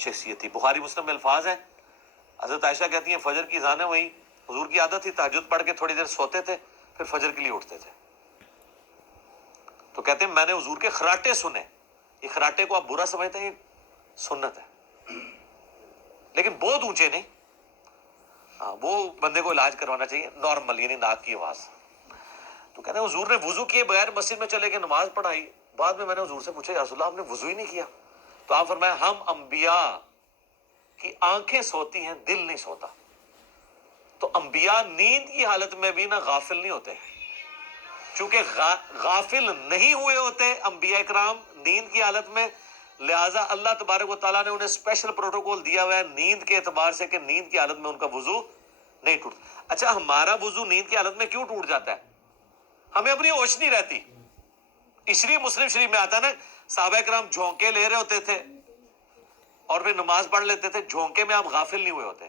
شخصیت تھی. بخاری مسلم میں الفاظ ہیں, حضرت عائشہ کہتی ہیں فجر کی اذان ہے, وہیں حضور کی عادت تھی تہجد پڑھ کے تھوڑی دیر سوتے تھے, پھر فجر کے لیے اٹھتے تھے. تو کہتے ہیں میں نے حضور کے خراٹے سنے. یہ خراٹے کو آپ برا سمجھتے ہیں, یہ سنت ہے, لیکن بہت اونچے نہیں. ہاں, وہ بندے کو علاج کروانا چاہیے نارمل, یعنی ناک کی آواز. تو کہتے ہیں حضور نے وضو کیے بغیر مسجد میں چلے گئے, نماز پڑھائی. بعد میں نے حضور سے پوچھا یا رسول اللہ آپ نے وضو ہی نہیں کیا؟ تو آپ فرمایا ہم انبیاء کی آنکھیں سوتی ہیں, دل نہیں سوتا. تو انبیاء نیند کی حالت میں بھی نہ غافل نہیں ہوتے, چونکہ غافل نہیں ہوئے ہوتے انبیاء اکرام نیند کی حالت میں, لہٰذا اللہ تبارک و تعالیٰ نے انہیں اسپیشل پروٹوکول دیا ہوا ہے نیند کے اعتبار سے کہ نیند کی حالت میں ان کا وضو نہیں ٹوٹتا. اچھا, ہمارا وضو نیند کی حالت میں کیوں ٹوٹ جاتا ہے؟ ہمیں اپنی ہوش نہیں رہتی. اس لیے مسلم شریف میں آتا ہے نا, صحابہ کرام جھونکے لے رہے ہوتے تھے اور پھر نماز پڑھ لیتے تھے. جھونکے میں آپ غافل نہیں ہوئے ہوتے,